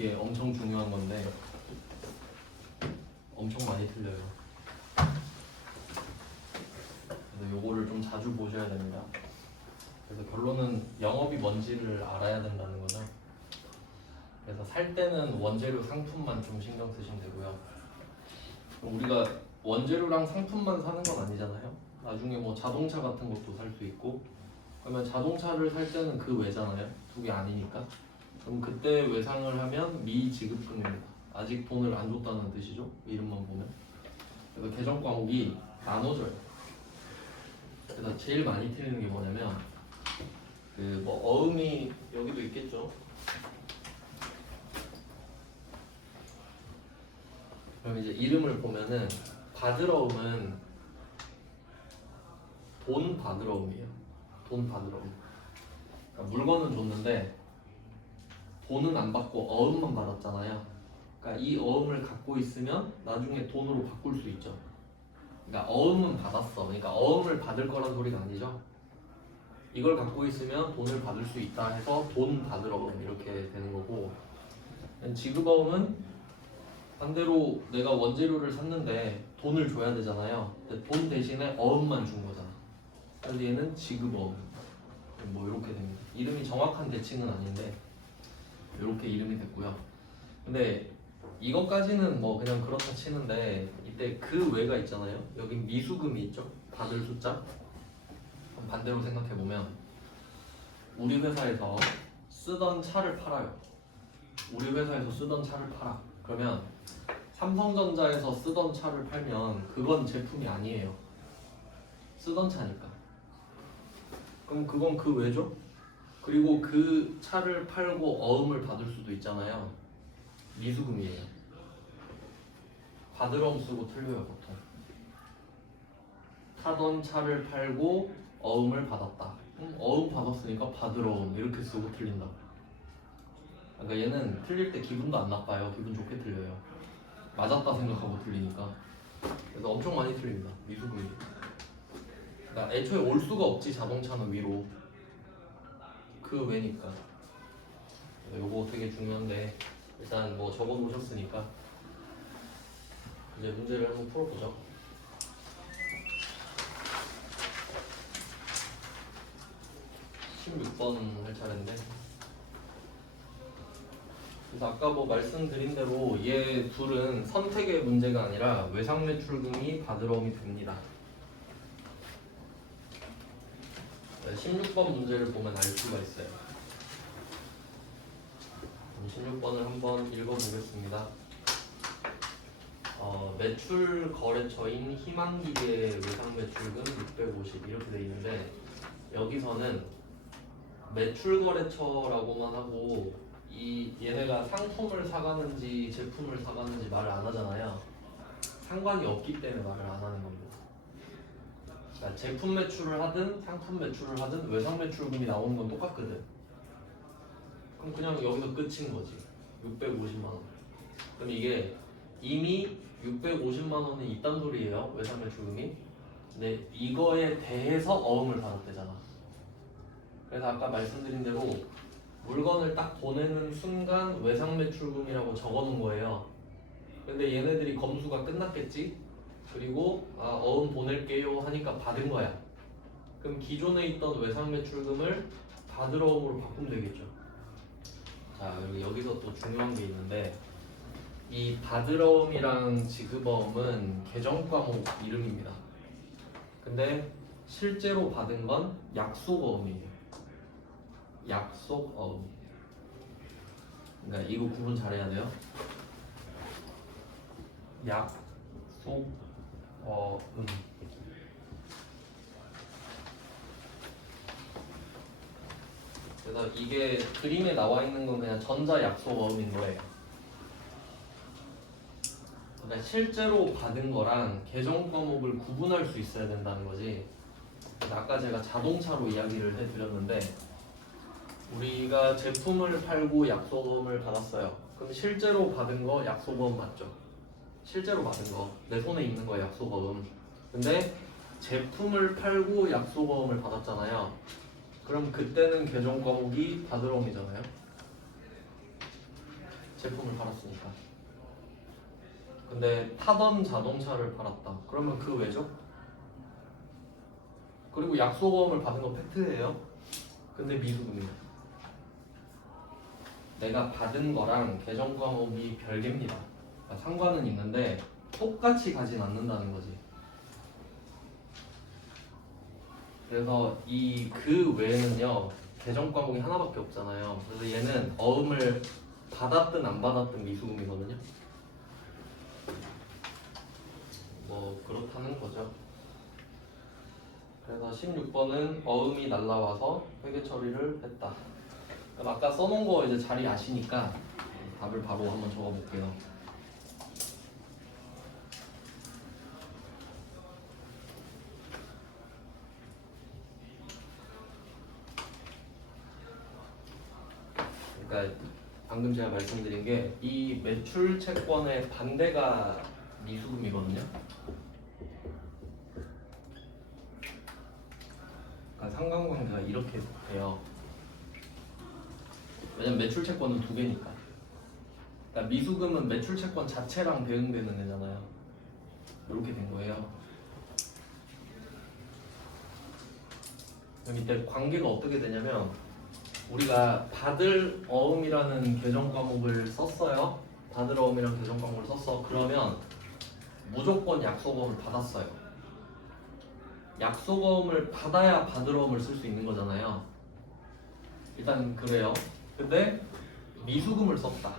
이게 엄청 중요한 건데 엄청 많이 틀려요. 그래서 요거를 좀 자주 보셔야 됩니다. 그래서 결론은 영업이 뭔지를 알아야 된다는 거죠. 그래서 살 때는 원재료 상품만 좀 신경 쓰시면 되고요. 우리가 원재료랑 상품만 사는 건 아니잖아요. 나중에 뭐 자동차 같은 것도 살 수 있고, 그러면 자동차를 살 때는 그 외잖아요. 두 개 아니니까. 그럼 그때 외상을 하면 미지급금입니다. 아직 돈을 안 줬다는 뜻이죠. 이름만 보면. 그래서 계정 과목이 나눠져요. 그래서 제일 많이 틀리는 게 뭐냐면 그 뭐 어음이 여기도 있겠죠. 그럼 이제 이름을 보면은 받으러움은 돈 받으러움이에요. 돈 받으러움. 그러니까 물건은 줬는데 돈은 안 받고 어음만 받았잖아요. 그러니까 이 어음을 갖고 있으면 나중에 돈으로 바꿀 수 있죠. 그러니까 어음은 받았어. 그러니까 어음을 받을 거란 소리가 아니죠. 이걸 갖고 있으면 돈을 받을 수 있다 해서 돈 받으러움 이렇게 되는 거고, 지급어음은 반대로 내가 원재료를 샀는데 돈을 줘야 되잖아요. 근데 돈 대신에 어음만 준 거잖아. 그래서 얘는 지급어음. 뭐 이렇게 됩니다. 이름이 정확한 대칭은 아닌데 이렇게 이름이 됐고요. 근데 이것까지는 뭐 그냥 그렇다 치는데 이때 그 외가 있잖아요. 여기 미수금이 있죠. 받을 숫자. 반대로 생각해 보면 우리 회사에서 쓰던 차를 팔아요. 우리 회사에서 쓰던 차를 팔아. 그러면 삼성전자에서 쓰던 차를 팔면 그건 제품이 아니에요. 쓰던 차니까. 그럼 그건 그 외죠? 그리고 그 차를 팔고 어음을 받을 수도 있잖아요. 미수금이에요. 받으러움 쓰고 틀려요 보통. 타던 차를 팔고 어음을 받았다. 어음 받았으니까 받으러움 이렇게 쓰고 틀린다. 그러니까 얘는 틀릴 때 기분도 안 나빠요. 기분 좋게 틀려요. 맞았다 생각하고 틀리니까. 그래서 엄청 많이 틀립니다. 미수금이. 그러니까 애초에 올 수가 없지. 자동차는 위로. 그 외니까. 요거 되게 중요한데 일단 뭐 적어 놓으셨으니까 이제 문제를 한번 풀어보죠. 16번 할 차례인데, 그래서 아까 뭐 말씀드린 대로 얘 둘은 선택의 문제가 아니라 외상 매출금이 받으러움이 됩니다. 16번 문제를 보면 알 수가 있어요. 16번을 한번 읽어보겠습니다. 매출 거래처인 희망기계의 외상 매출금 650 이렇게 돼 있는데, 여기서는 매출 거래처라고만 하고 얘네가 상품을 사가는지 제품을 사가는지 말을 안 하잖아요. 상관이 없기 때문에 말을 안 하는 겁니다. 그러니까 제품 매출을 하든 상품 매출을 하든 외상 매출금이 나오는 건 똑같거든. 그럼 그냥 여기서 끝인 거지. 650만 원. 그럼 이게 이미 650만 원이 있단 소리예요. 외상 매출금이. 근데 이거에 대해서 어음을 받았대잖아. 그래서 아까 말씀드린 대로 물건을 딱 보내는 순간 외상 매출금이라고 적어놓은 거예요. 근데 얘네들이 검수가 끝났겠지? 그리고 어음 보낼게요 하니까 받은 거야. 그럼 기존에 있던 외상 매출금을 받으러움으로 바꾸면 되겠죠. 자, 여기서 또 중요한 게 있는데, 이 받으러움이랑 지급어음은 계정 과목 이름입니다. 근데 실제로 받은 건 약속어음이에요. 약속어음. 그러니까 이거 구분 잘해야 돼요. 약속어음. 그래서 이게 그림에 나와 있는 건 그냥 전자 약속어음인 거예요. 그러니까 실제로 받은 거랑 계정 과목을 구분할 수 있어야 된다는 거지. 아까 제가 자동차로 이야기를 해드렸는데, 우리가 제품을 팔고 약속어음을 받았어요. 그럼 실제로 받은 거 약속어음 맞죠? 실제로 받은 거, 내 손에 있는 거 약속어음. 근데 제품을 팔고 약속어음을 받았잖아요. 그럼 그때는 계정 과목이 받으러움이잖아요. 제품을 팔았으니까. 근데 타던 자동차를 팔았다. 그러면 그 왜죠? 그리고 약소보험을 받은 건 팩트예요. 근데 미수금이에요. 내가 받은 거랑 계정 과목이 별개입니다. 그러니까 상관은 있는데 똑같이 가진 않는다는 거지. 그래서 이 그 외에는요 계정 과목이 하나밖에 없잖아요. 그래서 얘는 어음을 받았든 안 받았든 미수금이거든요. 뭐 그렇다는 거죠. 그래서 16번은 어음이 날라와서 회계 처리를 했다. 그럼 아까 써놓은 거 이제 자리 아시니까 답을 바로 한번 적어볼게요. 그러니까 방금 제가 말씀드린 게 이 매출 채권의 반대가 미수금이거든요. 그러니까 상관관계가 이렇게 돼요. 왜냐면 매출 채권은 두 개니까. 그러니까 미수금은 매출 채권 자체랑 대응되는 애잖아요. 이렇게 된 거예요. 그럼 이때 관계가 어떻게 되냐면 우리가 받을 어음이라는 계정 과목을 썼어요. 받을 어음이라는 계정 과목을 썼어. 그러면 무조건 약소보험을 받았어요. 약소보험을 받아야 받을 어음을 쓸 수 있는 거잖아요. 일단 그래요. 근데 미수금을 썼다.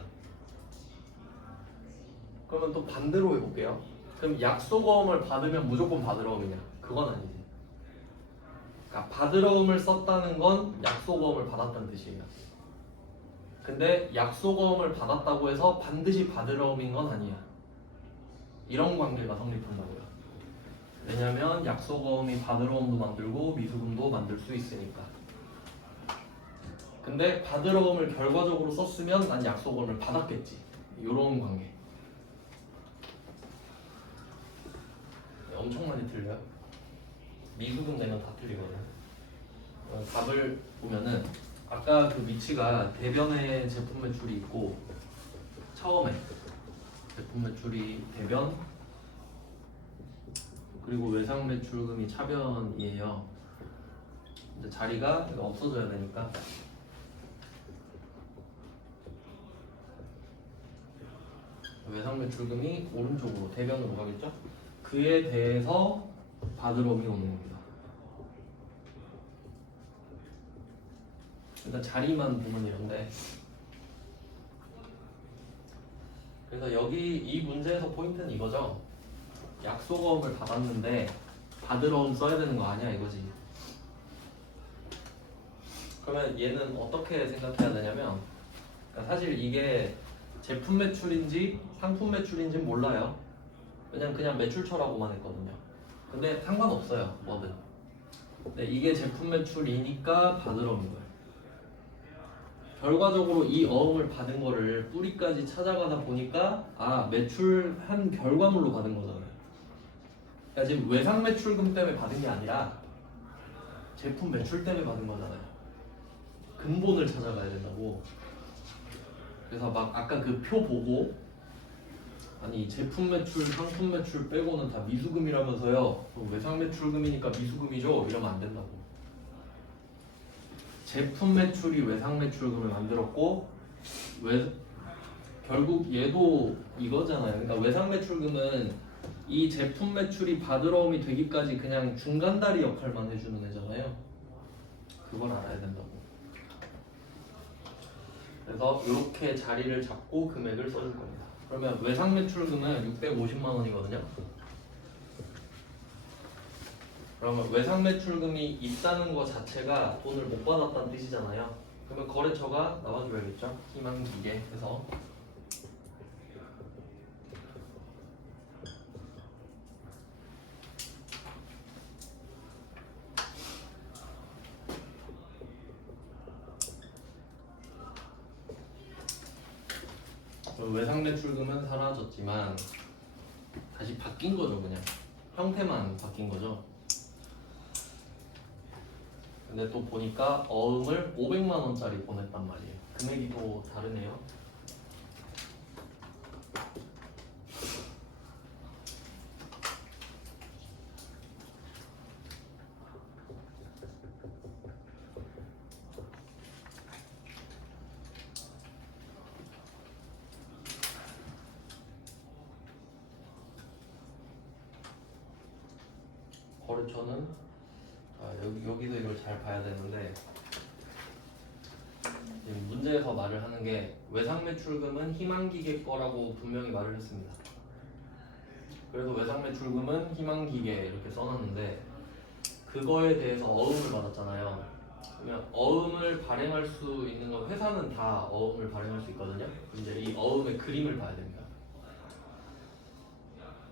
그러면 또 반대로 해볼게요. 그럼 약소보험을 받으면 무조건 받을 어음이냐? 그건 아니지. 그러니까 받을 어음을 썼다는 건 약소보험을 받았다는 뜻이에요. 근데 약소보험을 받았다고 해서 반드시 받을 어음인 건 아니야. 이런 관계가 성립한다고요. 왜냐면 약소보험이 받을 어음도 만들고 미수금도 만들 수 있으니까. 근데 받을 어음을 결과적으로 썼으면 난 약소보험을 받았겠지. 이런 관계. 엄청 많이 틀려요. 미수금 내면 다 틀리거든요. 답을 보면은 아까 그 위치가 대변에 제품 매출이 있고 처음에 제품 매출이 대변 그리고 외상 매출금이 차변이에요. 이제 자리가 없어져야 되니까 외상 매출금이 오른쪽으로 대변으로 가겠죠? 그에 대해서 받을 어음이 오는 겁니다. 일단 자리만 보면 이런데 그래서 여기 이 문제에서 포인트는 이거죠. 약소보험을 받았는데 받을 어음 써야 되는 거 아니야 이거지. 그러면 얘는 어떻게 생각해야 되냐면 그러니까 사실 이게 제품 매출인지 상품 매출인지 몰라요. 왜냐면 그냥 매출처라고만 했거든요. 근데 상관없어요 뭐든. 근데 이게 제품 매출이니까 받을 어음인 거예요. 결과적으로 이 어음을 받은 거를 뿌리까지 찾아가다 보니까 아 매출한 결과물로 받은 거잖아요. 그러니까 지금 외상 매출금 때문에 받은 게 아니라 제품 매출 때문에 받은 거잖아요. 근본을 찾아가야 된다고. 그래서 막 아까 그 표 보고 아니 제품 매출, 상품 매출 빼고는 다 미수금이라면서요. 외상 매출금이니까 미수금이죠. 이러면 안 된다고. 제품 매출이 외상 매출금을 만들었고 결국 얘도 이거잖아요. 그러니까 외상 매출금은 이 제품 매출이 받을 어음이 되기까지 그냥 중간다리 역할만 해주는 애잖아요. 그걸 알아야 된다고. 그래서 이렇게 자리를 잡고 금액을 써줄 겁니다. 그러면 외상 매출금은 650만 원이거든요. 그러면 외상 매출금이 있다는 것 자체가 돈을 못 받았다는 뜻이잖아요. 그러면 거래처가 나와줘야겠죠. 희망 기계 해서 외상 매출금은 사라졌지만 다시 바뀐 거죠. 그냥 형태만 바뀐 거죠. 근데 또 보니까 어음을 500만 원짜리 보냈단 말이에요. 금액이 또 다르네요. 거래처는 여기서 이걸 잘 봐야 되는데 지금 문제에서 말을 하는 게 외상 매출금은 희망기계 거라고 분명히 말을 했습니다. 그래서 외상 매출금은 희망기계 이렇게 써놨는데 그거에 대해서 어음을 받았잖아요. 그러면 어음을 발행할 수 있는 건 회사는 다 어음을 발행할 수 있거든요. 이제 이 어음의 그림을 봐야 됩니다.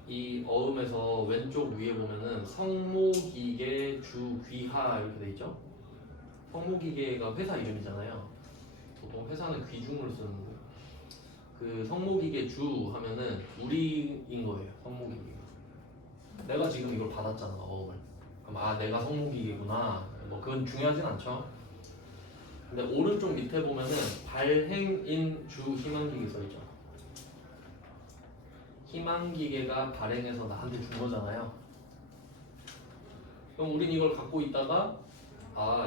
이 어음에서 왼쪽 위에 보면은 성모기계 주귀하 이렇게 돼 있죠. 성모기계가 회사 이름이잖아요. 보통 회사는 귀중을 쓰는데 그 성모기계 주 하면은 우리인 거예요. 성모기계가. 내가 지금 이걸 받았잖아 어음을. 그럼 내가 성모기계구나. 뭐 그건 중요하진 않죠. 근데 오른쪽 밑에 보면은 발행인 주 희망기계 써있죠. 희망기계가 발행해서 나한테 준 거잖아요. 그럼 우린 이걸 갖고 있다가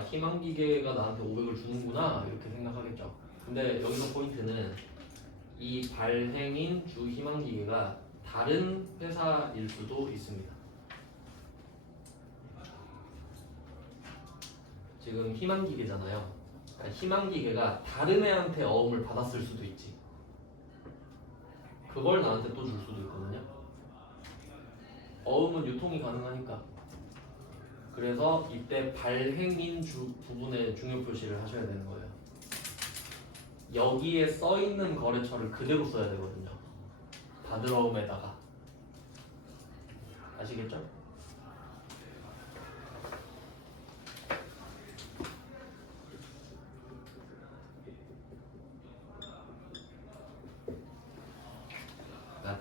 희망기계가 나한테 500을 주는구나 이렇게 생각하겠죠. 근데 여기서 포인트는 이 발행인 주 희망기계가 다른 회사일 수도 있습니다. 지금 희망기계잖아요. 그러니까 희망기계가 다른 애한테 어음을 받았을 수도 있지. 그걸 나한테 또 줄 수도 있거든요. 어음은 유통이 가능하니까. 그래서 이때 발행인 주 부분에 중요 표시를 하셔야 되는 거예요. 여기에 써 있는 거래처를 그대로 써야 되거든요. 받으러옴에다가. 아시겠죠?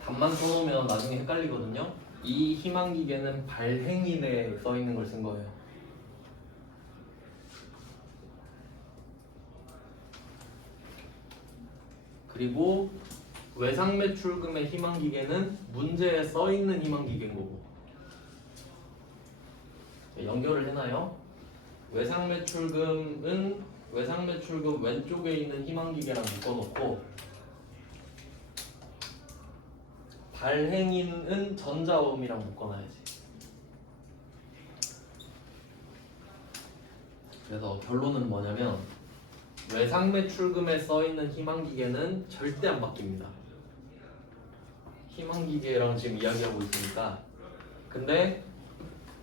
답만 써놓으면 나중에 헷갈리거든요. 이 희망기계는 발행인에 써 있는 걸 쓴 거예요. 그리고 외상매출금의 희망기계는 문제에 써 있는 희망기계인 거고. 연결을 해놔요. 외상매출금은 외상매출금 왼쪽에 있는 희망기계랑 묶어놓고 발행인은 전자어음이랑 묶어놔야지. 그래서 결론은 뭐냐면 외상매출금에 써있는 희망기계는 절대 안 바뀝니다. 희망기계랑 지금 이야기하고 있으니까. 근데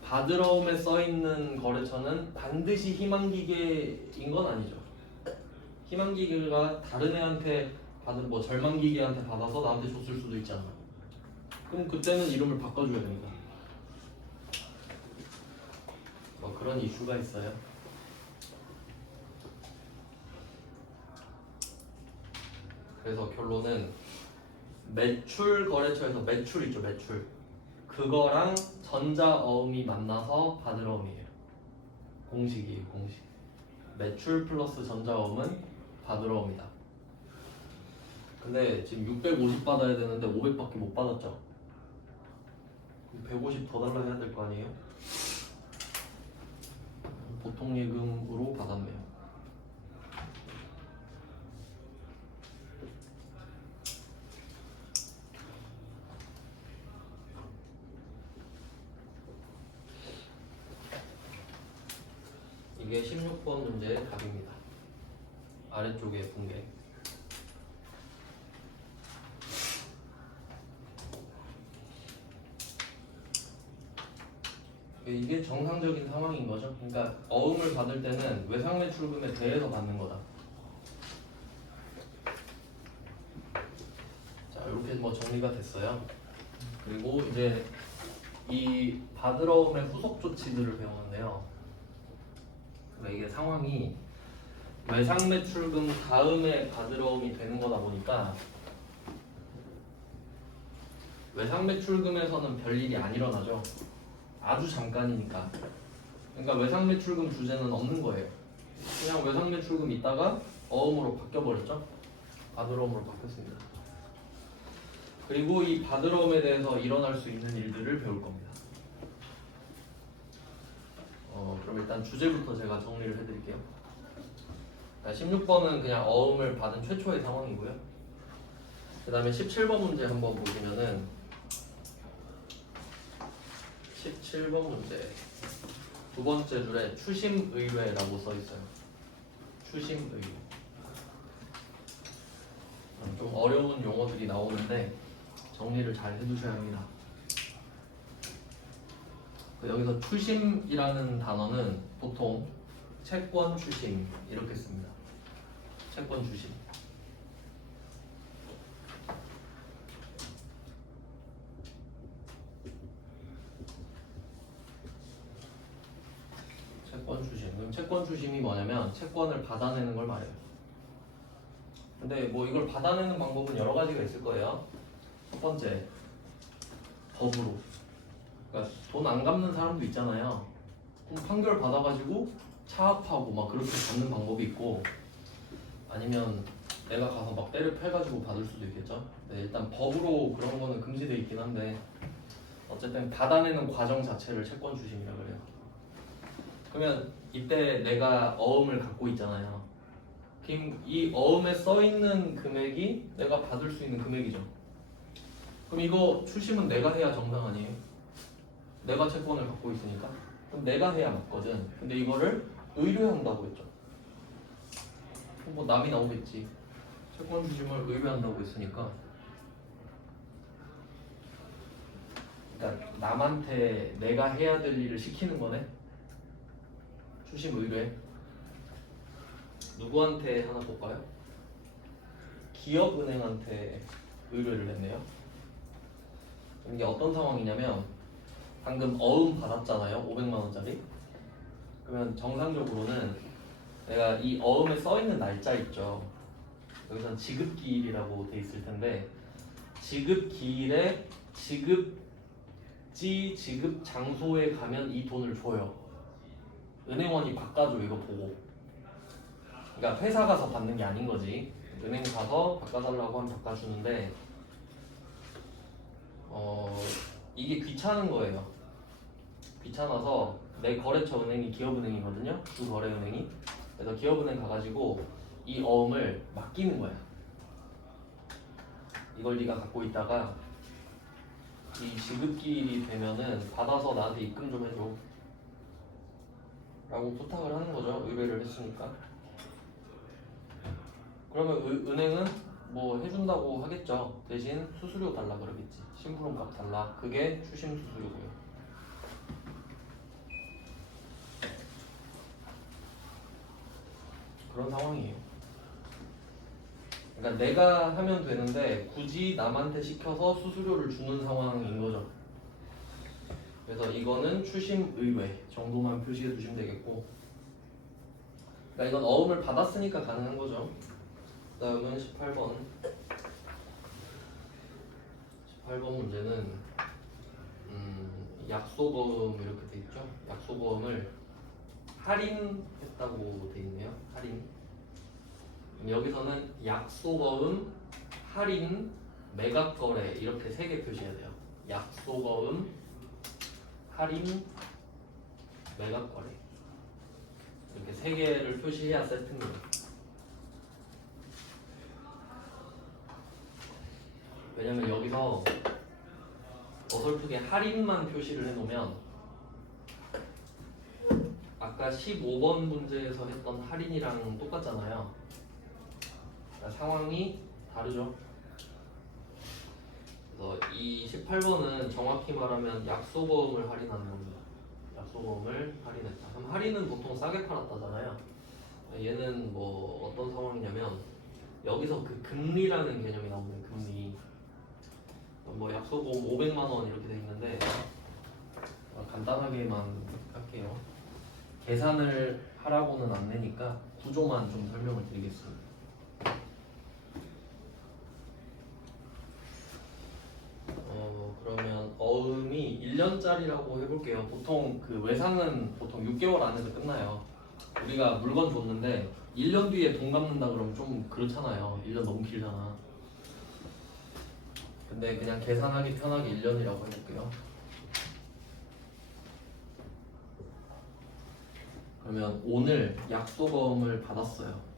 받으러옴에 써있는 거래처는 반드시 희망기계인 건 아니죠. 희망기계가 다른 애한테 받은 뭐 절망기계한테 받아서 나한테 줬을 수도 있잖아. 그럼 그때는 이름을 바꿔줘야 됩니다. 뭐 그런 이슈가 있어요. 그래서 결론은 매출 거래처에서 매출 있죠, 매출. 그거랑 전자어음이 만나서 받으러옴이에요. 공식이에요, 공식. 매출 플러스 전자어음은 받으러옴이다. 근데 지금 650 받아야 되는데 500밖에 못 받았죠. 150 더 달라 해야 될 거 아니에요? 보통 예금으로 받았네요. 이게 16번 문제의 답입니다. 아래쪽에 본 게. 이게 정상적인 상황인 거죠. 그러니까 어음을 받을 때는 외상매출금에 대해서 받는 거다. 자, 이렇게 뭐 정리가 됐어요. 그리고 이제 이 받으러옴의 후속 조치들을 배우는데요. 그러니까 이게 상황이 외상매출금 다음에 받으러옴이 되는 거다 보니까 외상매출금에서는 별일이 안 일어나죠. 아주 잠깐이니까. 그러니까 외상매출금 주제는 없는 거예요. 그냥 외상매출금 있다가 어음으로 바뀌어버렸죠. 받으러옴으로 바뀌었습니다. 그리고 이 받으러옴에 대해서 일어날 수 있는 일들을 배울 겁니다. 그럼 일단 주제부터 제가 정리를 해드릴게요. 16번은 그냥 어음을 받은 최초의 상황이고요. 그 다음에 17번 문제 한번 보시면은 17번 문제 두 번째 줄에 추심의뢰라고 써 있어요. 추심의뢰. 좀 어려운 용어들이 나오는데 정리를 잘 해두셔야 합니다. 여기서 추심이라는 단어는 보통 채권 추심 이렇게 씁니다. 채권 추심. 채권 추심. 그럼 채권 추심이 뭐냐면 채권을 받아내는 걸 말해요. 근데 뭐 이걸 받아내는 방법은 여러 가지가 있을 거예요. 첫 번째, 법으로. 그러니까 돈 안 갚는 사람도 있잖아요. 그럼 판결 받아가지고 차압하고 막 그렇게 받는 방법이 있고, 아니면 내가 가서 막 때를 패가지고 받을 수도 있겠죠. 네, 일단 법으로 그런 거는 금지돼 있긴 한데 어쨌든 받아내는 과정 자체를 채권 추심이라 그래요. 그러면 이때 내가 어음을 갖고 있잖아요. 그럼 이 어음에 써 있는 금액이 내가 받을 수 있는 금액이죠. 그럼 이거 추심은 내가 해야 정상 아니에요? 내가 채권을 갖고 있으니까. 그럼 내가 해야 맞거든. 근데 이거를 의뢰한다고 했죠. 그럼 뭐 남이 나오겠지. 채권 추심을 의뢰한다고 했으니까. 그러니까 남한테 내가 해야 될 일을 시키는 거네. 추심 의뢰. 누구한테 하나 볼까요? 기업은행한테 의뢰를 했네요. 이게 어떤 상황이냐면 방금 어음 받았잖아요. 500만 원짜리. 그러면 정상적으로는 내가 이 어음에 써 있는 날짜 있죠. 여기선 지급기일이라고 돼 있을 텐데 지급기일에 지급지 지급 장소에 가면 이 돈을 줘요. 은행원이 바꿔줘 이거 보고. 그러니까 회사 가서 받는 게 아닌 거지. 은행 가서 바꿔달라고 하면 바꿔주는데 이게 귀찮은 거예요. 귀찮아서 내 거래처 은행이 기업은행이거든요. 주 거래은행이. 그래서 기업은행 가가지고 이 어음을 맡기는 거야. 이걸 네가 갖고 있다가 이 지급기일이 되면은 받아서 나한테 입금 좀 해줘 라고 부탁을 하는 거죠. 의뢰를 했으니까. 그러면 은행은 뭐 해준다고 하겠죠. 대신 수수료 달라 그러겠지. 심부름값 달라. 그게 추심 수수료고요. 그런 상황이에요. 그러니까 내가 하면 되는데 굳이 남한테 시켜서 수수료를 주는 상황인 거죠. 그래서 이거는 추심 의뢰 정도만 표시해 두시면 되겠고, 그러니까 이건 어음을 받았으니까 가능한 거죠. 다음은 18번. 18번 문제는 약속어음 이렇게 돼 있죠. 약속어음을 할인했다고 돼 있네요. 할인. 여기서는 약속어음, 할인, 매각거래 이렇게 세 개 표시해야 돼요. 약속어음, 할인, 매각거래 이렇게 세 개를 표시해야 세트입니다. 왜냐면 여기서 어설프게 할인만 표시를 해놓으면 아까 15번 문제에서 했던 할인이랑 똑같잖아요. 그러니까 상황이 다르죠. 그래서 이 18번은 정확히 말하면 약속어음을 할인하는 겁니다. 약속어음을 할인했다. 그럼 할인은 보통 싸게 팔았다잖아요. 얘는 뭐 어떤 상황이냐면 여기서 그 금리라는 개념이 나오는 금리. 뭐 약속어음 500만 원 이렇게 돼 있는데 간단하게만 할게요. 계산을 하라고는 안 내니까 구조만 좀 설명을 드리겠습니다. 그러면 어음이 1년짜리라고 해볼게요. 보통 그 외상은 보통 6개월 안에서 끝나요. 우리가 물건 줬는데 1년 뒤에 돈 갚는다 그러면 좀 그렇잖아요. 1년 너무 길잖아. 근데 그냥 계산하기 편하게 1년이라고 해볼게요. 그러면 오늘 약속어음을 받았어요.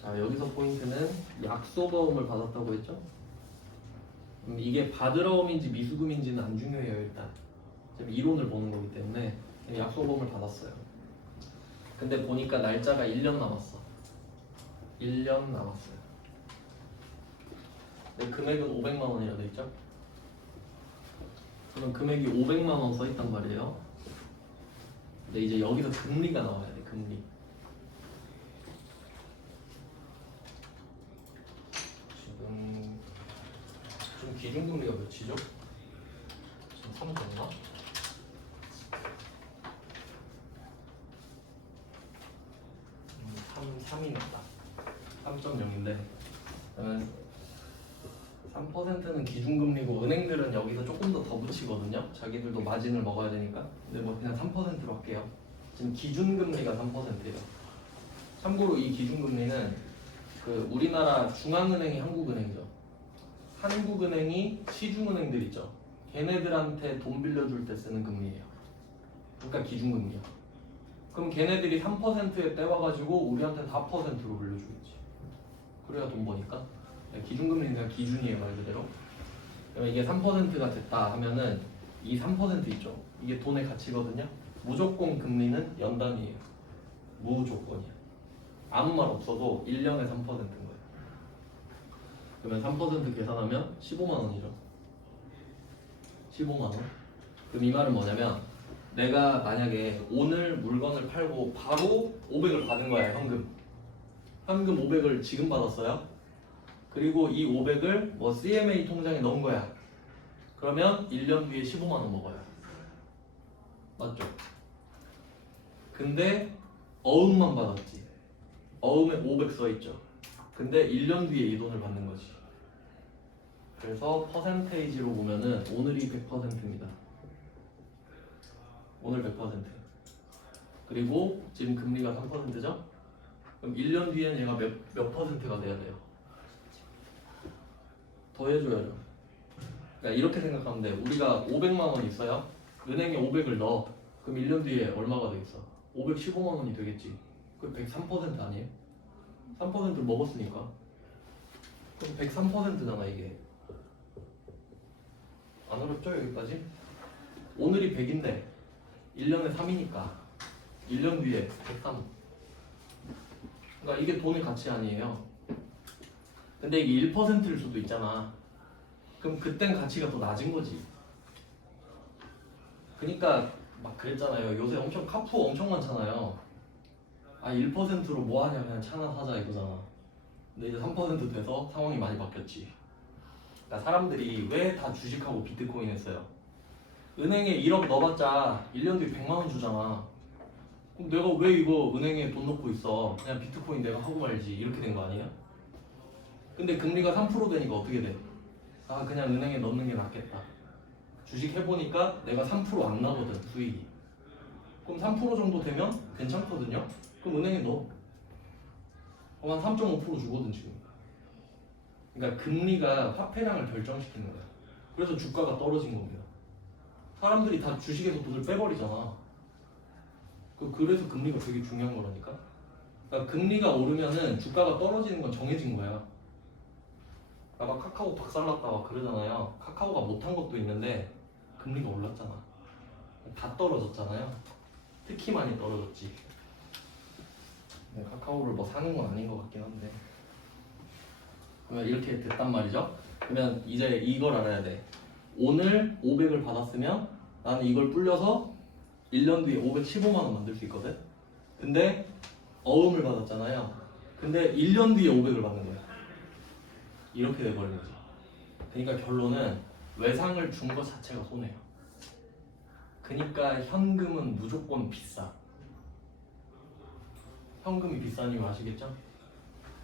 자, 자, 여기서 포인트는 약소보험을 받았다고 했죠? 이게 받으러움인지 미수금인지는 안 중요해요. 일단 지금 이론을 보는 거기 때문에 약소보험을 받았어요. 근데 보니까 날짜가 1년 남았어. 1년 남았어요. 근데 금액은 500만 원이라 돼 있죠? 그럼 금액이 500만 원 써 있단 말이에요. 근데 이제 여기서 금리가 나와야 돼. 금리. 지금 기준금리가 몇이죠? 지금 3 줬나? 3이 낫다. 3.0인데 그러면 3%는 기준금리고 은행들은 여기서 조금 더 붙이거든요. 자기들도 마진을 먹어야 되니까. 근데 뭐 그냥 3%로 할게요. 지금 기준금리가 3%예요. 참고로 이 기준금리는 그 우리나라 중앙은행이 한국은행이죠. 한국은행이 시중은행들 있죠. 걔네들한테 돈 빌려줄 때 쓰는 금리예요. 그러니까 기준금리야. 그럼 걔네들이 3%에 떼와가지고 우리한테 4%로 빌려주겠지. 그래야 돈 버니까. 기준금리는 그냥 기준이에요, 말 그대로. 그러면 이게 3%가 됐다 하면은 이 3% 있죠. 이게 돈의 가치거든요. 무조건 금리는 연단위예요. 무조건이야. 아무 말 없어도 1년에 3%인 거예요. 그러면 3% 계산하면 15만 원이죠. 15만 원. 그럼 이 말은 뭐냐면 내가 만약에 오늘 물건을 팔고 바로 500을 받은 거야, 현금. 현금 500을 지금 받았어요. 그리고 이 500을 뭐 CMA 통장에 넣은 거야. 그러면 1년 뒤에 15만 원 먹어요. 맞죠? 근데 어음만 받았지. 어음에 500 써있죠. 근데 1년 뒤에 이 돈을 받는 거지. 그래서 퍼센테이지로 보면은 오늘이 100%입니다. 오늘 100%. 그리고 지금 금리가 3%죠? 그럼 1년 뒤엔 얘가 몇 퍼센트가 돼야 돼요? 더 해줘야죠. 그러니까 이렇게 생각하면 돼. 우리가 500만 원 있어요. 은행에 500을 넣어. 그럼 1년 뒤에 얼마가 되겠어? 515만 원이 되겠지. 그 103% 아니에요? 3%를 먹었으니까. 그럼 103%잖아 이게. 안 어렵죠 여기까지? 오늘이 100인데 1년에 3이니까 1년 뒤에 103. 그러니까 이게 돈의 가치 아니에요. 근데 이게 1%일 수도 있잖아. 그럼 그땐 가치가 더 낮은 거지. 그러니까 막 그랬잖아요. 요새 엄청 카푸어 엄청 많잖아요. 아 1%로 뭐 하냐 그냥 차나 사자 이거잖아. 근데 이제 3% 돼서 상황이 많이 바뀌었지. 그러니까 사람들이 왜 다 주식하고 비트코인 했어요? 은행에 1억 넣어봤자 1년 뒤에 100만 원 주잖아. 그럼 내가 왜 이거 은행에 돈 넣고 있어? 그냥 비트코인 내가 하고 말지. 이렇게 된 거 아니에요? 근데 금리가 3% 되니까 어떻게 돼? 아 그냥 은행에 넣는 게 낫겠다. 주식 해보니까 내가 3%안 나거든 수익이. 그럼 3% 정도 되면 괜찮거든요? 그럼 은행에 넣어. 그럼 한 3.5% 주거든 지금. 그러니까 금리가 화폐량을 결정시키는 거야. 그래서 주가가 떨어진 겁니다. 사람들이 다 주식에서 돈을 빼버리잖아. 그래서 금리가 되게 중요한 거라니까. 그러니까 금리가 오르면은 주가가 떨어지는 건 정해진 거야. 아까 카카오 박살났다고 그러잖아요. 카카오가 못한 것도 있는데 금리가 올랐잖아. 다 떨어졌잖아요. 특히 많이 떨어졌지. 카카오를 뭐 사는 건 아닌 것 같긴 한데. 그러면 이렇게 됐단 말이죠. 그러면 이제 이걸 알아야 돼. 오늘 500을 받았으면 나는 이걸 불려서 1년 뒤에 515만 원 만들 수 있거든. 근데 어음을 받았잖아요. 근데 1년 뒤에 500을 받는 거야. 이렇게 돼버린 거지. 그러니까 결론은 외상을 준 것 자체가 손해야. 그러니까 현금은 무조건 비싸. 현금이 비싼 이유 아시겠죠?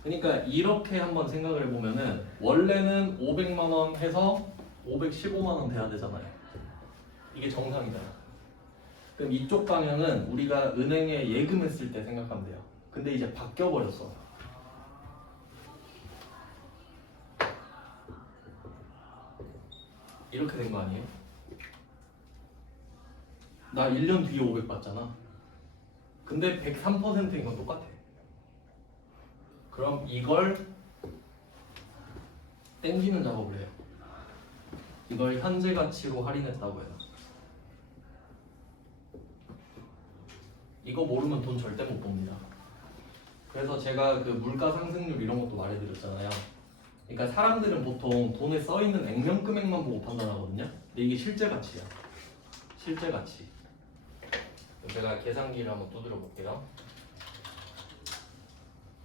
그러니까 이렇게 한번 생각을 해보면은 원래는 500만 원 해서 515만 원 돼야 되잖아요. 이게 정상이잖아. 그럼 이쪽 방향은 우리가 은행에 예금했을 때 생각하면 돼요. 근데 이제 바뀌어버렸어. 이렇게 된 거 아니에요? 나 1년 뒤에 500 받잖아. 근데 103%인 건 똑같아. 그럼 이걸 땡기는 작업을 해요. 이걸 현재 가치로 할인했다고 해요. 이거 모르면 돈 절대 못 법니다. 그래서 제가 그 물가 상승률 이런 것도 말해드렸잖아요. 그러니까 사람들은 보통 돈에 써있는 액면 금액만 보고 판단하거든요. 근데 이게 실제 가치야. 실제 가치. 제가 계산기를 한번 두드려 볼게요.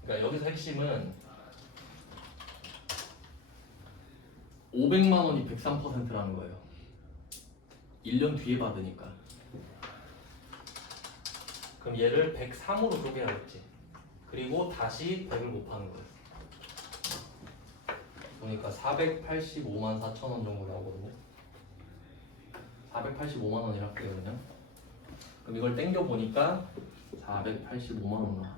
그러니까 여기서 핵심은 500만 원이 103%라는 거예요. 1년 뒤에 받으니까. 그럼 얘를 103으로 쪼개야겠지. 그리고 다시 100을 곱하는 거예요. 보니까 485만 4천 원 정도 나오거든요. 485만 원이라 그래요 그냥. 그럼 이걸 땡겨 보니까 485만 원 나와.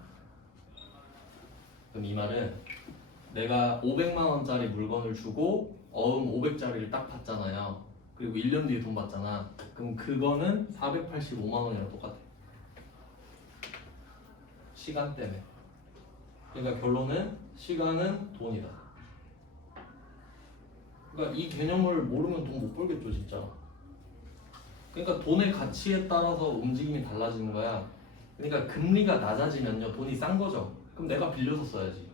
그럼 이 말은 내가 500만 원짜리 물건을 주고 어음 500짜리를 딱 받잖아요. 그리고 1년 뒤에 돈 받잖아. 그럼 그거는 485만 원이랑 똑같아. 시간 때문에. 그러니까 결론은 시간은 돈이다. 그러니까 이 개념을 모르면 돈 못 벌겠죠 진짜. 그러니까 돈의 가치에 따라서 움직임이 달라지는 거야. 그러니까 금리가 낮아지면요 돈이 싼 거죠. 그럼 내가 빌려서 써야지.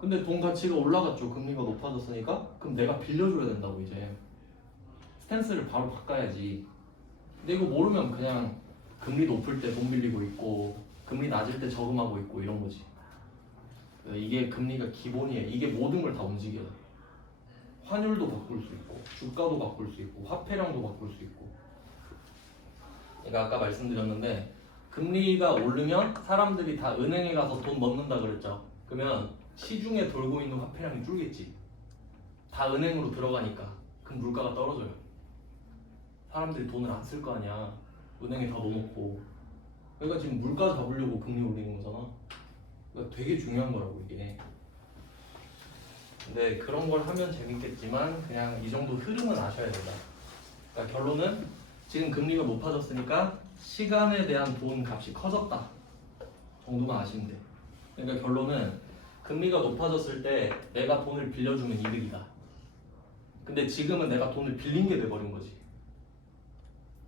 근데 돈 가치가 올라갔죠. 금리가 높아졌으니까. 그럼 내가 빌려줘야 된다고 이제. 스탠스를 바로 바꿔야지. 근데 이거 모르면 그냥 금리 높을 때 돈 빌리고 있고 금리 낮을 때 저금하고 있고 이런 거지. 이게 금리가 기본이에요. 이게 모든 걸 다 움직여요. 환율도 바꿀 수 있고 주가도 바꿀 수 있고 화폐량도 바꿀 수 있고. 그러니까 아까 말씀드렸는데 금리가 오르면 사람들이 다 은행에 가서 돈 넣는다 그랬죠. 그러면 시중에 돌고 있는 화폐량이 줄겠지. 다 은행으로 들어가니까. 그럼 물가가 떨어져요. 사람들이 돈을 안 쓸 거 아니야. 은행에 다 넣어놓고. 그러니까 지금 물가 잡으려고 금리 올리는 거잖아. 그러니까 되게 중요한 거라고 이게. 근데 그런 걸 하면 재밌겠지만 그냥 이 정도 흐름은 아셔야 된다. 그러니까 결론은 지금 금리가 높아졌으니까 시간에 대한 돈 값이 커졌다 정도만 아시면 돼. 그러니까 결론은 금리가 높아졌을 때 내가 돈을 빌려주면 이득이다. 근데 지금은 내가 돈을 빌린 게 돼버린 거지.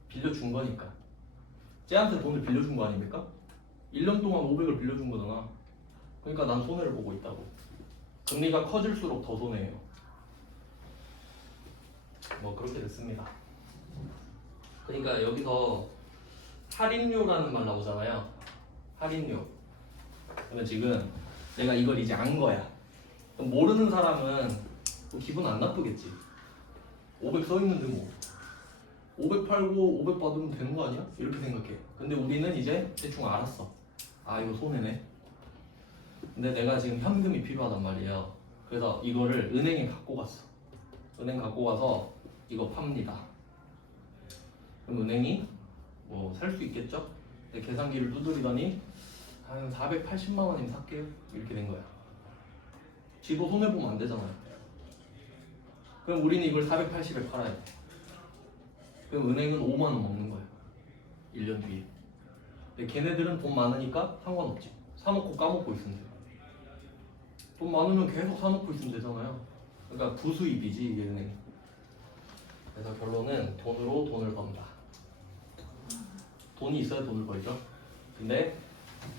빌려준 거니까. 쟤한테 돈을 빌려준 거 아닙니까? 1년 동안 500을 빌려준 거잖아. 그러니까 난 손해를 보고 있다고. 금리가 커질수록 더 손해예요. 뭐 그렇게 됐습니다. 그러니까 여기서 할인료라는 말 나오잖아요. 할인료. 그러면 지금 내가 이걸 이제 안 거야. 그럼 모르는 사람은 뭐 기분 안 나쁘겠지. 500 써있는데 뭐 500 팔고 500 받으면 되는 거 아니야? 이렇게 생각해. 근데 우리는 이제 대충 알았어. 아 이거 손해네. 근데 내가 지금 현금이 필요하단 말이에요. 그래서 이거를 은행에 갖고 갔어. 은행 갖고 가서 이거 팝니다. 그럼 은행이 뭐 살 수 있겠죠? 근데 계산기를 두드리더니 한 480만 원이면 살게요. 이렇게 된 거야. 지도 손해보면 안 되잖아요. 그럼 우리는 이걸 480에 팔아야 돼. 그럼 은행은 5만 원 먹는 거야. 1년 뒤에. 근데 걔네들은 돈 많으니까 상관없지. 사놓고 까먹고 있으면 돼. 돈 많으면 계속 사놓고 있으면 되잖아요. 그러니까 부수입이지 이게 은행. 그래서 결론은 돈으로 돈을 번다. 돈이 있어야 돈을 벌죠. 근데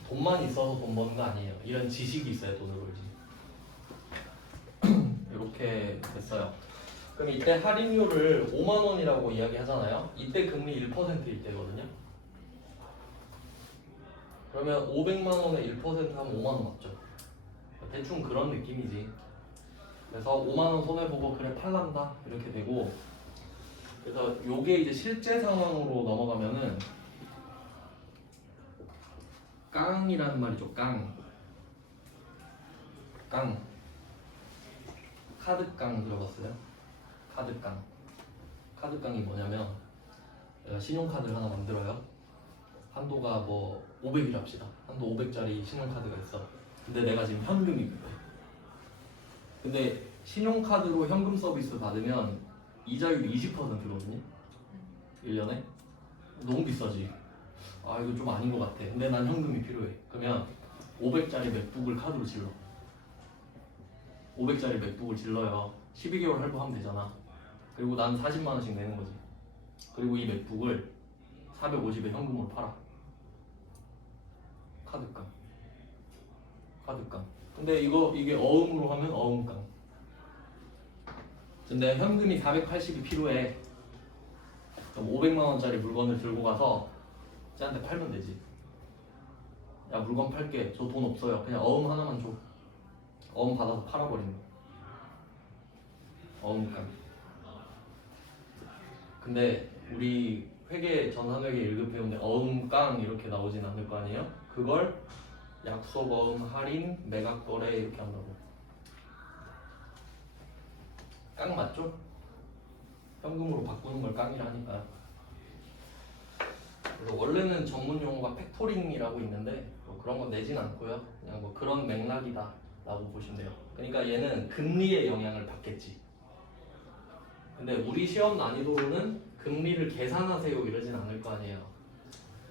돈만 있어서 돈 버는 거 아니에요. 이런 지식이 있어야 돈을 벌지. 이렇게 됐어요. 그럼 이때 할인율을 5만 원이라고 이야기하잖아요. 이때 금리 1%일 때거든요. 그러면 500만 원에 1% 하면 5만 원 맞죠? 대충 그런 느낌이지. 그래서 5만 원 손해보고 그래 팔란다 이렇게 되고. 그래서 요게 이제 실제 상황으로 넘어가면은 깡이라는 말이죠. 깡. 카드깡 들어봤어요? 카드깡. 카드깡이 뭐냐면 내가 신용카드를 하나 만들어요. 한도가 뭐 500이라 합시다. 한도 500짜리 신용카드가 있어. 근데 내가 지금 현금이 필요해. 근데 신용카드로 현금 서비스 받으면 이자율이 20%거든요. 1년에. 너무 비싸지. 아 이거 좀 아닌 것 같아. 근데 난 현금이 필요해. 그러면 500짜리 맥북을 카드로 질러. 500짜리 맥북을 질러요. 12개월 할부하면 되잖아. 그리고 난 40만 원씩 내는 거지. 그리고 이 맥북을 450에 현금으로 팔아. 카드값. 카드값. 근데 이게 어음으로 하면 어음값. 근데 현금이 480이 필요해. 그럼 500만 원짜리 물건을 들고 가서 쟤한테 팔면 되지. 야, 물건 팔게. 저 돈 없어요. 그냥 어음 하나만 줘. 어음 받아서 팔아버리는 거. 어음값. 근데 우리 회계 전환회계 1급 배우는데 어음깡 이렇게 나오진 않을 거 아니에요? 그걸 약속 어음 할인 매각 거래 이렇게 한다고. 깡 맞죠? 현금으로 바꾸는 걸 깡이라 하니까. 그래서 원래는 전문 용어가 팩토링이라고 있는데 뭐 그런 건 내진 않고요. 그냥 뭐 그런 맥락이다 라고 보시면 돼요. 그러니까 얘는 금리의 영향을 받겠지. 근데 우리 시험 난이도로는 금리를 계산하세요 이러진 않을 거 아니에요.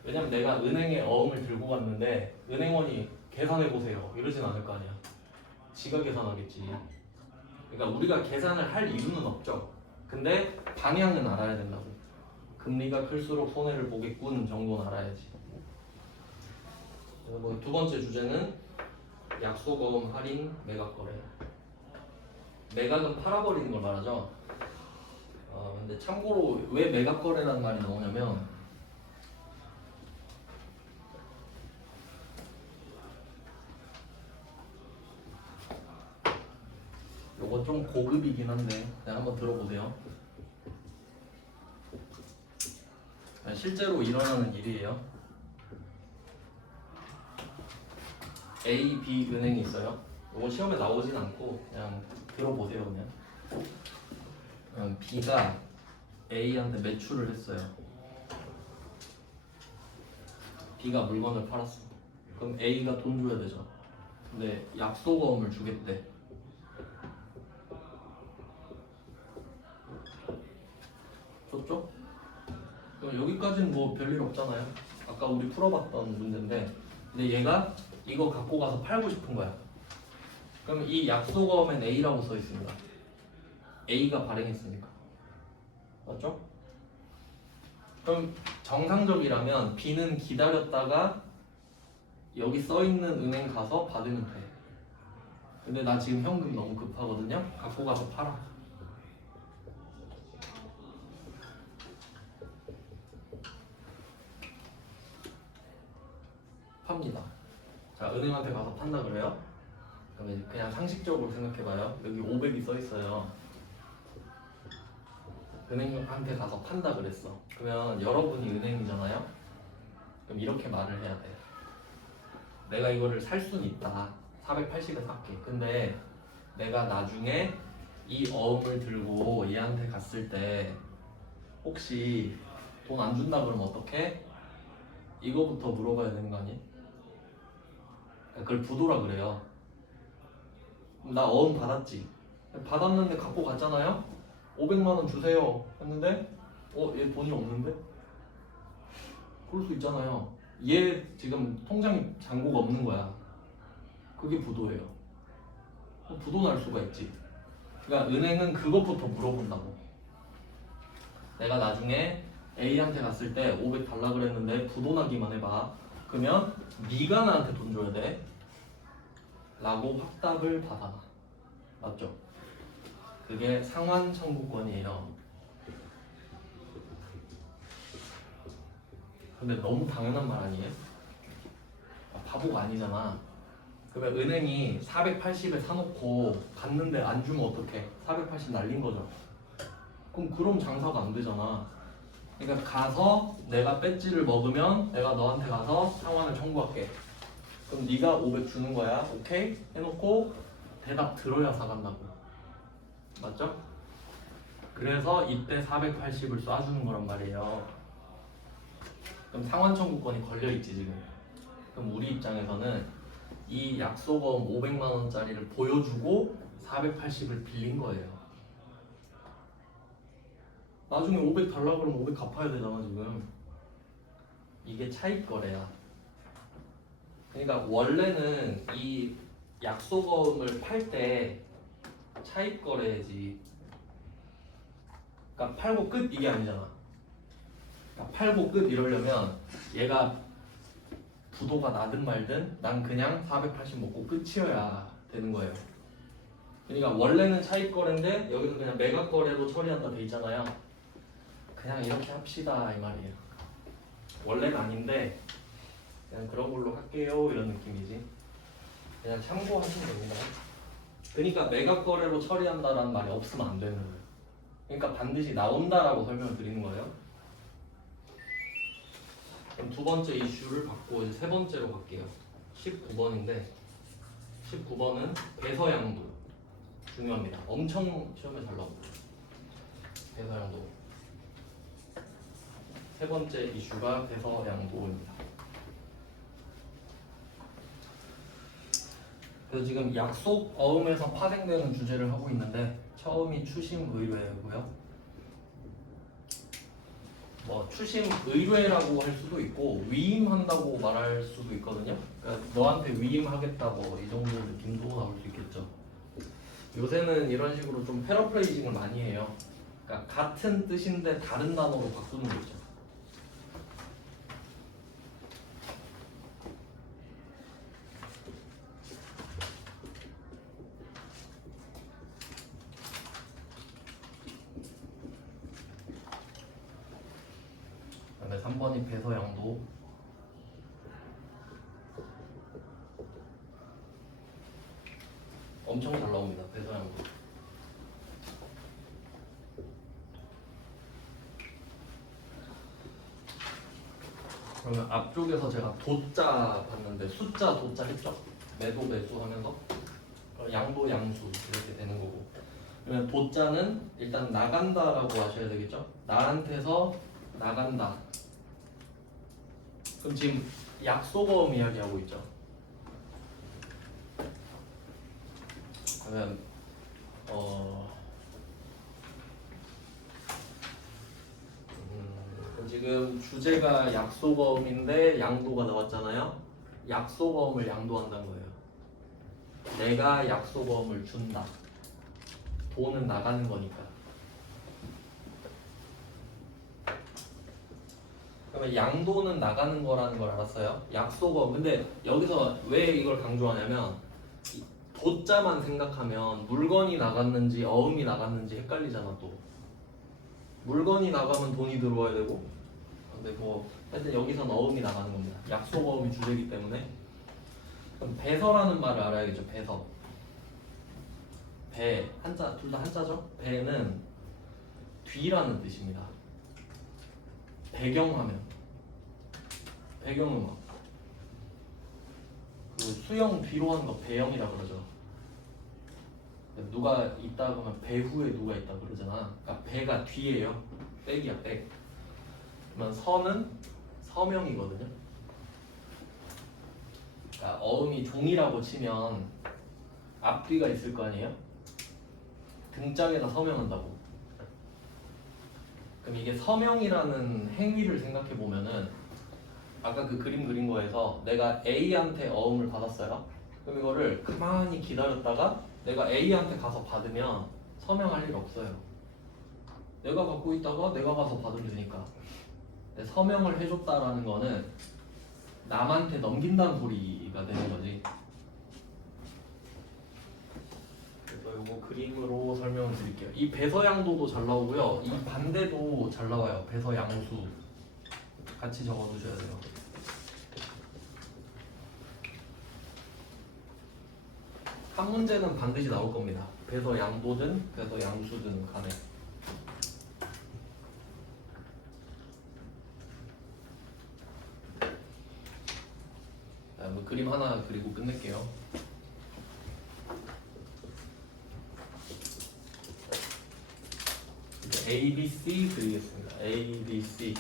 왜냐면 내가 은행에 어음을 들고 갔는데 은행원이 계산해보세요 이러진 않을 거 아니야. 지가 계산하겠지. 그러니까 우리가 계산을 할 이유는 없죠. 근데 방향은 알아야 된다고. 금리가 클수록 손해를 보겠군 정도는 알아야지. 뭐 두 번째 주제는 약속어음 할인 매각거래. 매각은 팔아버리는 걸 말하죠. 근데 참고로 왜 매각거래라는 말이 나오냐면 요거 좀 고급이긴 한데 그냥 한번 들어보세요. 실제로 일어나는 일이에요. A, B 은행이 있어요. 이거 시험에 나오진 않고 그냥 들어보세요. 그냥 B가 A한테 매출을 했어요. B가 물건을 팔았어. 그럼 A가 돈 줘야 되죠. 근데 약속어음을 주겠대. 줬죠? 그럼 여기까지는 뭐 별일 없잖아요. 아까 우리 풀어봤던 문제인데 근데 얘가 이거 갖고 가서 팔고 싶은 거야. 그럼 이 약속어음엔 A라고 써 있습니다. A가 발행했으니까. 맞죠? 그럼 정상적이라면 B는 기다렸다가 여기 써있는 은행 가서 받으면 돼. 근데 나 지금 현금 너무 급하거든요? 갖고 가서 팔아. 팝니다. 자, 은행한테 가서 판다 그래요? 그러면 그냥 상식적으로 생각해봐요. 여기 500이 써있어요. 은행한테 가서 판다 그랬어. 그러면 여러분이 은행이잖아요? 그럼 이렇게 말을 해야 돼. 내가 이거를 살 수는 있다. 480에 살게. 근데 내가 나중에 이 어음을 들고 얘한테 갔을 때 혹시 돈 안 준다 그러면 어떡해? 이거부터 물어봐야 되는 거 아니? 그걸 부도라 그래요. 나 어음 받았지. 받았는데 갖고 갔잖아요? 500만 원 주세요 했는데 얘 돈이 없는데? 그럴 수 있잖아요. 얘 지금 통장에 잔고가 없는 거야. 그게 부도예요. 부도 날 수가 있지. 그러니까 은행은 그것부터 물어본다고. 내가 나중에 A한테 갔을 때 500 달라 그랬는데 부도 나기만 해봐. 그러면 네가 나한테 돈 줘야 돼 라고 확답을 받아놔. 맞죠? 그게 상환 청구권이에요. 근데 너무 당연한 말 아니에요? 바보가 아니잖아. 그러면 은행이 480에 사놓고 갔는데 안 주면 어떡해? 480 날린 거죠. 그럼 장사가 안 되잖아. 그러니까 가서 내가 배지를 먹으면 내가 너한테 가서 상환을 청구할게. 그럼 네가 500 주는 거야. 오케이? 해놓고 대답 들어야 사간다고. 맞죠? 그래서 이때 480을 쏴주는 거란 말이에요. 그럼 상환 청구권이 걸려있지 지금. 그럼 우리 입장에서는 이 약속어음 500만 원짜리를 보여주고 480을 빌린 거예요. 나중에 500 달라고 그러면 500 갚아야 되잖아 지금. 이게 차익 거래야. 그러니까 원래는 이 약속어음을 팔 때 차입 거래지. 그러니까 팔고 끝 이게 아니잖아. 그러니까 팔고 끝 이러려면 얘가 부도가 나든 말든 난 그냥 480 먹고 끝이어야 되는 거예요. 그러니까 원래는 차입 거래인데 여기서 그냥 매각 거래로 처리한다 돼 있잖아요. 그냥 이렇게 합시다 이 말이에요. 원래는 아닌데 그냥 그런 걸로 할게요 이런 느낌이지. 그냥 참고하시면 됩니다. 그러니까 매각 거래로 처리한다라는 말이 없으면 안 되는 거예요. 그러니까 반드시 나온다라고 설명을 드리는 거예요. 그럼 두 번째 이슈를 받고 이제 세 번째로 갈게요. 19번인데 19번은 배서양도 중요합니다. 엄청 시험에 잘 나옵니다. 배서양도 세 번째 이슈가 배서양도입니다. 그래서 지금 약속 어음에서 파생되는 주제를 하고 있는데 처음이 추심 의뢰고요. 뭐 추심 의뢰라고 할 수도 있고 위임한다고 말할 수도 있거든요. 그러니까 너한테 위임하겠다 뭐 이 정도 느낌도 나올 수 있겠죠. 요새는 이런 식으로 좀 패러프레이징을 많이 해요. 그러니까 같은 뜻인데 다른 단어로 바꾸는 거 있죠. 그다음에 3번이 배서양도. 엄청 잘 나옵니다. 배서양도. 그러면 앞쪽에서 제가 도자 봤는데 숫자 도자 했죠? 매도 매수 하면서 양도 양수 이렇게 되는 거고. 그러면 도자는 일단 나간다라고 하셔야 되겠죠? 나한테서 나간다. 그럼 지금 약속어음 이야기하고 있죠? 그러면 지금 주제가 약속어음인데 양도가 나왔잖아요. 약속어음을 양도한다는 거예요. 내가 약속어음을 준다. 돈은 나가는 거니까. 그러면 양도는 나가는 거라는 걸 알았어요. 약속어음. 근데 여기서 왜 이걸 강조하냐면 도자만 생각하면 물건이 나갔는지 어음이 나갔는지 헷갈리잖아 또. 물건이 나가면 돈이 들어와야 되고. 근데 뭐 하여튼 여기서는 어음이 나가는 겁니다. 약속어음이 주제이기 때문에. 그럼 배서라는 말을 알아야겠죠. 배서. 배 한자 둘 다 한자죠. 배는 뒤라는 뜻입니다. 배경화면, 배경음악. 그 수영 뒤로 하는 거 배영이라 그러죠. 누가 있다 그러면 배후에 누가 있다 그러잖아. 그러니까 배가 뒤에요. 백이야 백. 그러면 서는 서명이거든요. 그러니까 어음이 종이라고 치면 앞뒤가 있을 거 아니에요? 등짝에다 서명한다고. 그럼 이게 서명이라는 행위를 생각해 보면은 아까 그 그림 그린 거에서 내가 A한테 어음을 받았어요. 그럼 이거를 가만히 기다렸다가 내가 A한테 가서 받으면 서명할 일 없어요. 내가 갖고 있다가 내가 가서 받으면 되니까. 근데 서명을 해줬다라는 거는 남한테 넘긴다는 소리가 되는 거지. 그래서 이거 그림으로 설명을 드릴게요. 이 배서양도도 잘 나오고요. 이 반대도 잘 나와요. 배서양수 같이 적어두셔야 돼요. 한 문제는 반드시 나올 겁니다. 배서양도든 배서양수든 간에. 뭐 그림 하나 그리고 끝낼게요. A, B, C 그리겠습니다. A, B, C.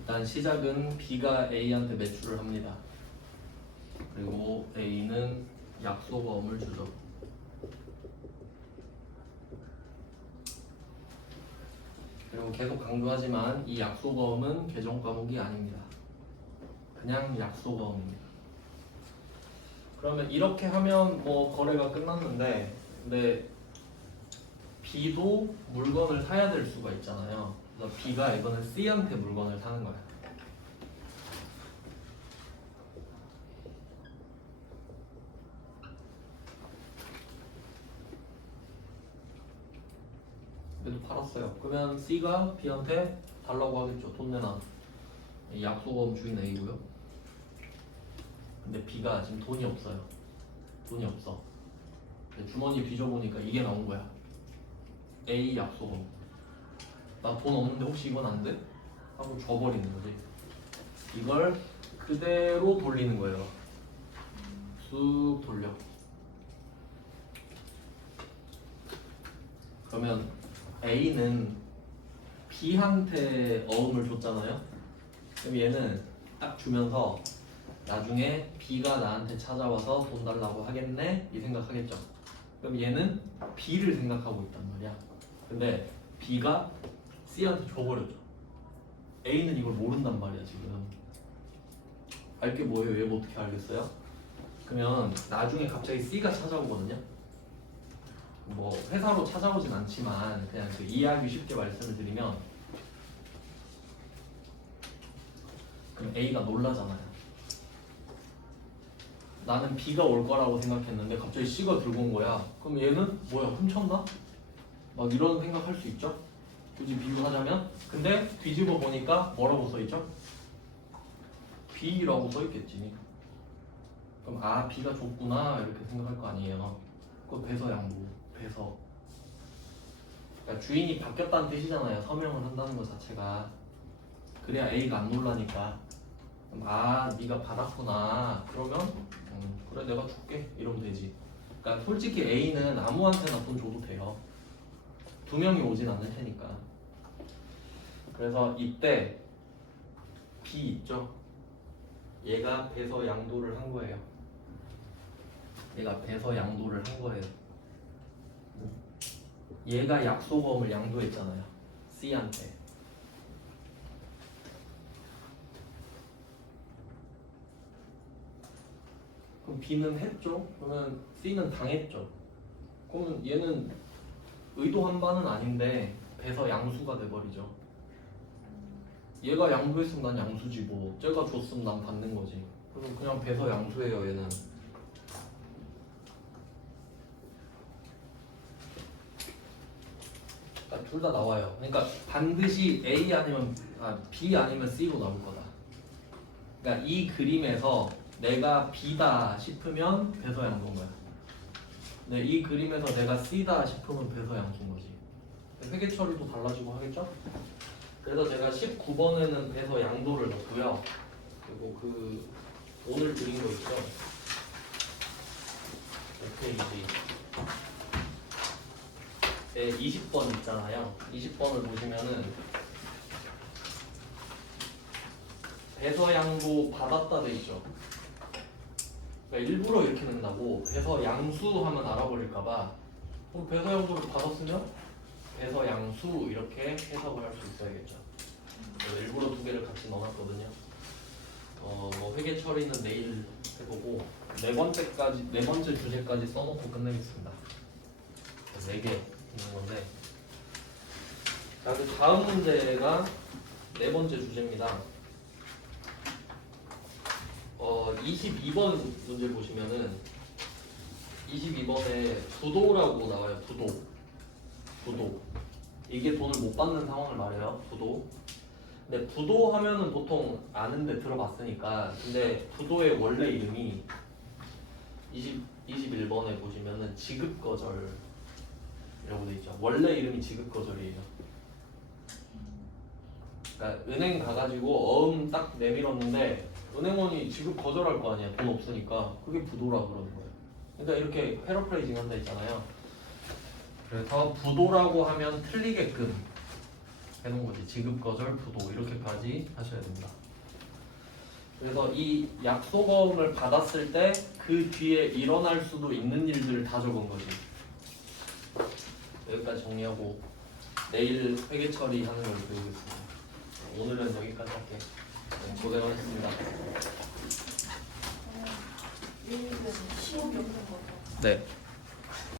일단 일단 시작은 B가 A한테 매출을 합니다. 그리고 A는 약속어음을 주죠. 그리고 계속 강조하지만 이 약속어음은 계정 과목이 아닙니다. 그냥 약속어음입니다. 그러면 이렇게 하면 뭐 거래가 끝났는데, 근데 B도 물건을 사야 될 수가 있잖아요. 그래서 B가 이거는 C한테 물건을 사는 거야. 그래도 팔았어요. 그러면 C가 B한테 달라고 하겠죠. 돈 내놔. 약속어음 주인 A고요. 근데 B가 지금 돈이 없어요. 돈이 없어. 주머니 뒤져보니까 이게 나온 거야. A 약속어음. 나 돈 없는데 혹시 이건 안 돼? 하고 줘버리는 거지. 이걸 그대로 돌리는 거예요. 쑥 돌려. 그러면 A는 B한테 어음을 줬잖아요. 그럼 얘는 딱 주면서 나중에 B가 나한테 찾아와서 돈 달라고 하겠네? 이 생각하겠죠. 그럼 얘는 B를 생각하고 있단 말이야. 근데 B가 C한테 줘버렸죠. A는 이걸 모른단 말이야 지금. 알게 뭐예요? 왜 어떻게 알겠어요? 그러면 나중에 갑자기 C가 찾아오거든요. 뭐 회사로 찾아오진 않지만 그냥 그 이해하기 쉽게 말씀을 드리면, 그럼 A가 놀라잖아요. 나는 B가 올 거라고 생각했는데 갑자기 C가 들고 온 거야. 그럼 얘는 뭐야, 훔쳤나? 막 이런 생각할 수 있죠. 굳이 비유하자면. 근데 뒤집어 보니까 뭐라고 써있죠? B라고 써있겠지. 그럼 아, B가 줬구나 이렇게 생각할 거 아니에요. 그거 배서 양보. 배서. 그러니까 주인이 바뀌었다는 뜻이잖아요. 서명을 한다는 것 자체가. 그래야 A가 안 놀라니까. 그럼 아, 네가 받았구나. 그러면 그래 내가 줄게 이러면 되지. 그러니까 솔직히 A는 아무한테나 돈 줘도 돼요. 두 명이 오진 않을 테니까. 그래서 이때 B 있죠? 얘가 배서 양도를 한 거예요. 얘가 배서 양도를 한 거예요. 얘가 약속어음을 양도했잖아요. C한테. 그럼 B는 했죠? 그러면 C는 당했죠? 그러면 얘는 의도한 바는 아닌데 배서 양수가 돼버리죠. 얘가 양도했으면 난 양수지 뭐. 쟤가 줬으면 난 받는 거지. 그럼 그냥 배서 양수예요 얘는. 그러니까 둘 다 나와요. 그러니까 반드시 A 아니면 B 아니면 C로 나올 거다. 그러니까 이 그림에서 내가 B다 싶으면 배서 양수인 거야. 근데 이 그림에서 내가 C다 싶으면 배서 양수인 거지. 회계 처리도 달라지고 하겠죠? 그래서 제가 19번에는 배서 양도를 넣고요. 그리고 그 오늘 그린 거 있죠? 5페이지. 네, 20번 있잖아요. 20번을 보시면은 배서 양도 받았다 돼 있죠. 그러니까 일부러 이렇게 낸다고. 배서 양수 하면 알아버릴까봐. 그럼 배서 양도를 받았으면 배서 양수 이렇게 해석을 할 수 있어야겠죠. 그래서 일부러 두 개를 같이 넣어놨거든요. 뭐 회계 처리는 내일 해보고 네 번째 주제까지 써놓고 끝내겠습니다. 4개 있는 건데, 자, 그 다음 문제가 네 번째 주제입니다. 22번 문제 보시면은 22번에 부도라고 나와요. 부도. 이게 돈을 못 받는 상황을 말해요. 부도. 근데 부도 하면은 보통 아는데 들어봤으니까. 근데 부도의 원래 이름이 21번에 보시면은 지급거절이라고 돼 있죠. 원래 이름이 지급거절이에요. 그러니까 은행 가가지고 어음 딱 내밀었는데 은행원이 지급 거절할 거 아니야. 돈 없으니까. 그게 부도라 그러는 거예요. 그러니까 이렇게 패러프레이징 한다 했잖아요. 그래서 부도라고 하면 틀리게끔 해놓은 거지. 지급, 거절, 부도 이렇게까지 하셔야 됩니다. 그래서 이 약속어음을 받았을 때 그 뒤에 일어날 수도 있는 일들을 다 적은 거지. 여기까지 정리하고 내일 회계 처리하는 걸 배우겠습니다. 오늘은 여기까지 할게. 고생하셨습니다. 시험이 없는 거죠. 네.